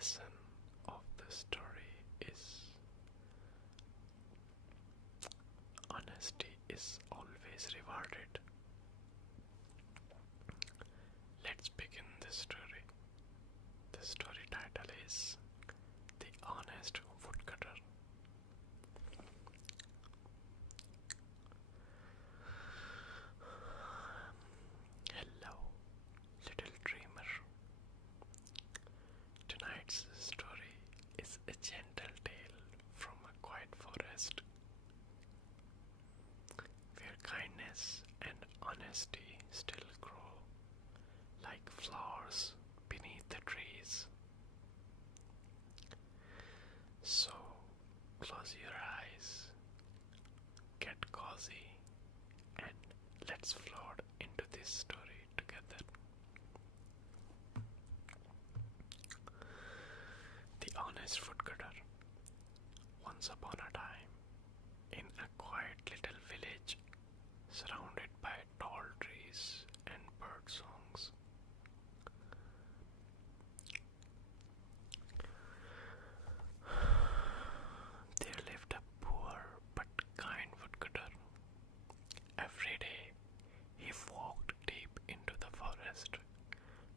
lesson of the story is honesty is always rewarded. Let's begin the story. The story title is The Honest Woodcutter. Hello, little dreamer. Tonight's story is a gentle tale from a quiet forest where kindness and honesty still grow like flowers beneath the trees. So close your eyes, get cozy, and let's float into this story together. The Honest Woodcutter. Once upon a time, in a quiet little village surrounded by tall trees and bird songs, there lived a poor but kind woodcutter. Every day he walked deep into the forest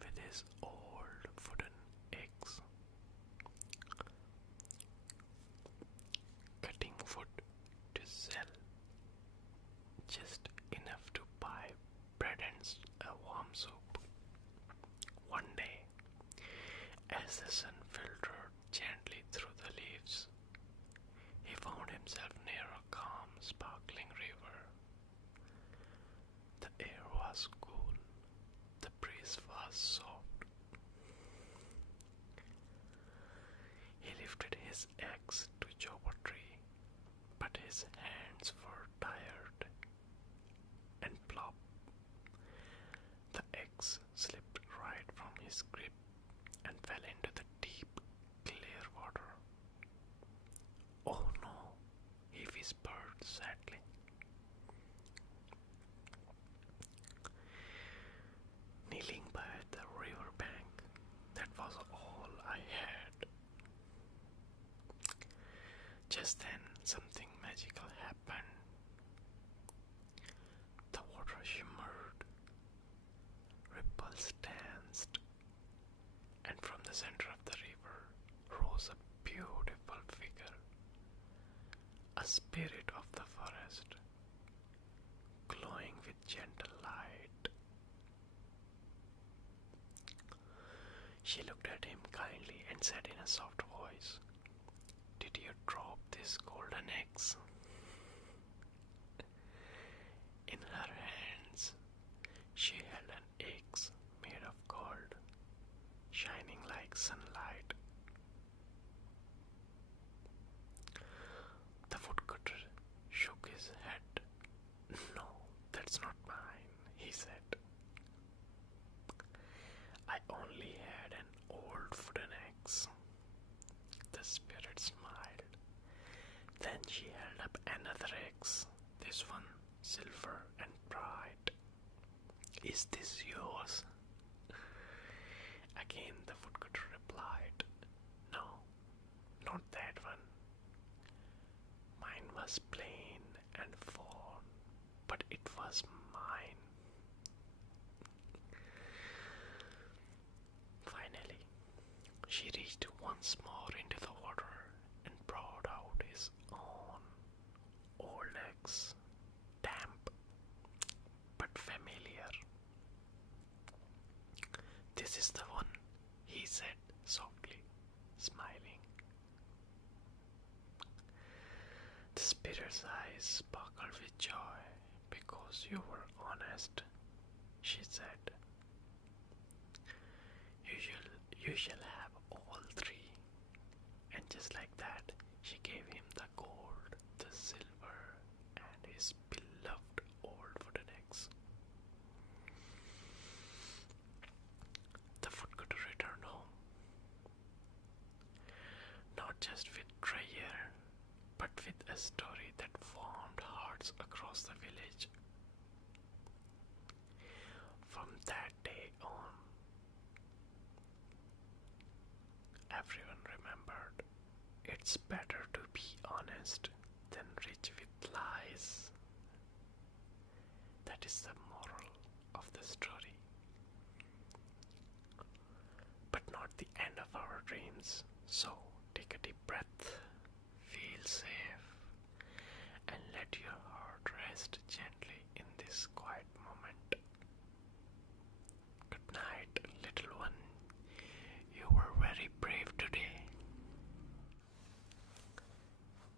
with his old wooden axe, cutting wood to sell, just enough to buy bread and a warm soup. One day, as the sun filtered gently through the leaves, he found himself near a calm, sparkling river. The air was cool, the breeze was soft. He lifted his axe to chop a tree, but his hands were tired, and plop, the axe slipped right from his grip and fell into the deep, clear water. Oh no, he whispered sadly. Kneeling by the river bank, that was all I had. Just then, something magical happened. The water shimmered, ripples danced, and from the center of the river rose a beautiful figure, a spirit of the forest, glowing with gentle light. She looked at him kindly and said in a soft voice, "Did you drop this golden axe?" In her hands, she held an axe made of gold, shining like sunlight. The woodcutter shook his head. "No, that's not mine," he said. "I only had an old wooden axe." The spirit smiled. Then she held up another axe, this one silver and bright. "Is this yours?" Again the woodcutter replied, "No, not that one. Mine was plain and worn, but it was mine." Finally, she reached once more into the water and brought out his own old axe, damp but familiar. "This is the one," he said softly, smiling. The spirit's eyes sparkled with joy. "Because you were honest," she said. You shall have all three." And just like that, she gave him the gold, the silver, and his beloved old wooden axe. The woodcutter returned home, not just with treasure, but with a story that warmed hearts across the village. From that day on, every It's better to be honest than rich with lies. That is the moral of the story. But not the end of our dreams. So take a deep breath, feel safe, and let your heart rest gently in this quiet moment. Good night, little one. You were very brave today.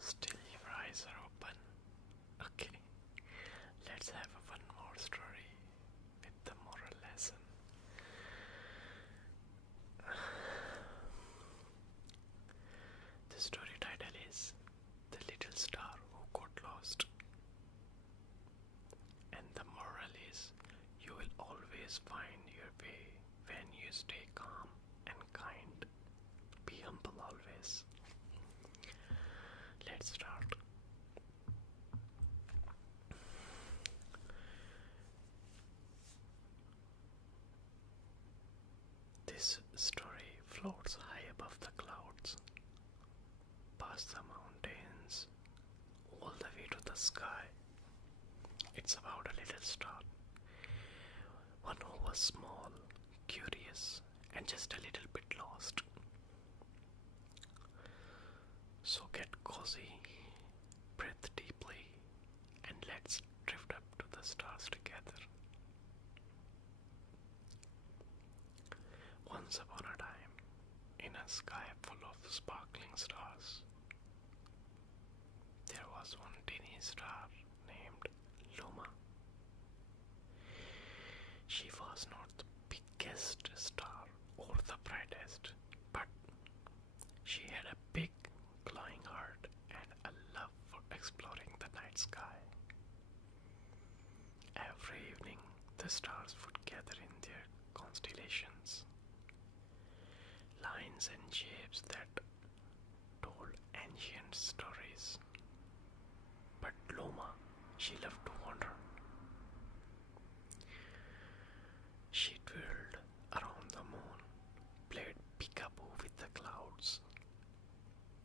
Still your eyes are open. Okay, let's have one more story with the moral lesson. The story title is The Little Star Who Got Lost. And the moral is you will always find your way when you stay calm and kind. Be humble always. Let's start. This story floats high above the clouds, past the mountains, all the way to the sky. It's about a little star, one who was small, curious, and just a little bit lost. So get cozy, breathe deeply, and let's drift up to the stars together. Once upon a time, in a sky full of sparkling stars, there was one tiny star named Luma. She was not the biggest star or the brightest, but she had a big glowing heart and a love for exploring the night sky. Every evening, the stars would gather in their constellations, lines and shapes that told ancient stories. But Loma, she loved to wander. She twirled around the moon, played peekaboo with the clouds,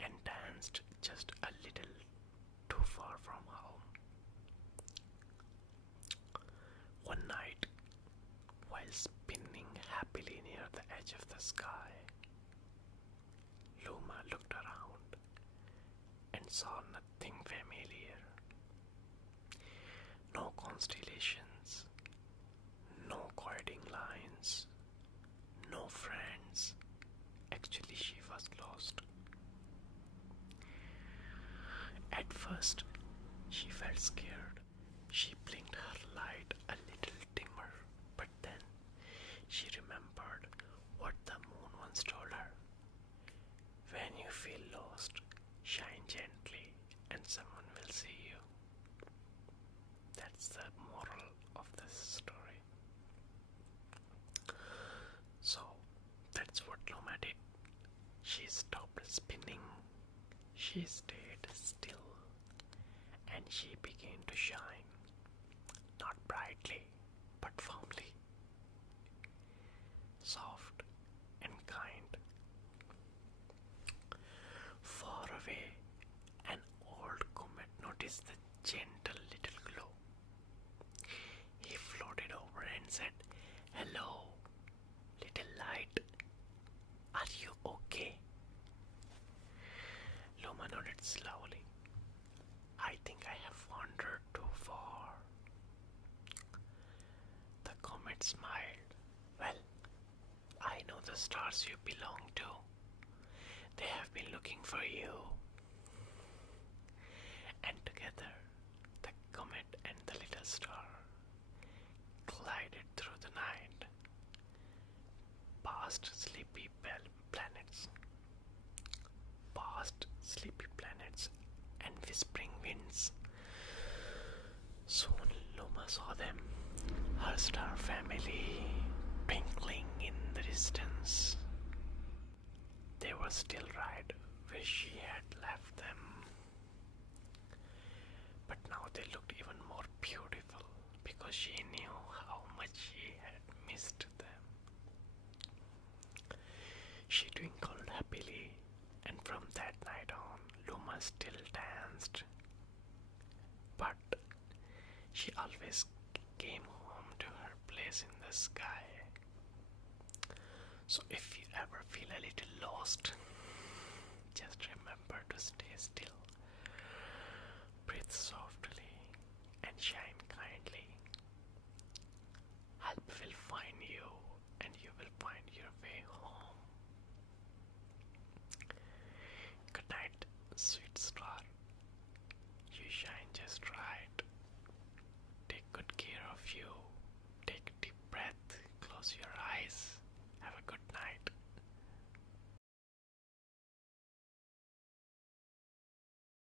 and danced just a little too far from home. One night, while spinning happily near the edge of the sky, Luma looked around and saw nothing familiar. No constellations, no guiding lines, no friends. Actually, she was lost. At first, she felt scared. She blinked her light a little dimmer, but then she remembered what the moon once told her. When you feel lost, shine gently and someone will see you. That's the moral of this story. So, that's what Loma did. She stopped spinning, she stayed still, and she began to shine. Not brightly, but firmly. Soft and kind. Far away, an old comet noticed the gentle little glow. He floated over and said, "Hello, little light. Are you okay?" Loma nodded slowly. "I think I have wandered too far." The comet smiled. "Well, I know the stars you belong to. They have been looking for you." And together, the comet and the little star glided through the night, past sleepy planets and whispering winds. Soon Luma saw them, her star family, twinkling in the distance. They were still right where she had left them, but now they looked even more beautiful because she knew how much she had missed them. She twinkled happily, and from that night on, Mama still danced, but she always came home to her place in the sky. So if you ever feel a little lost,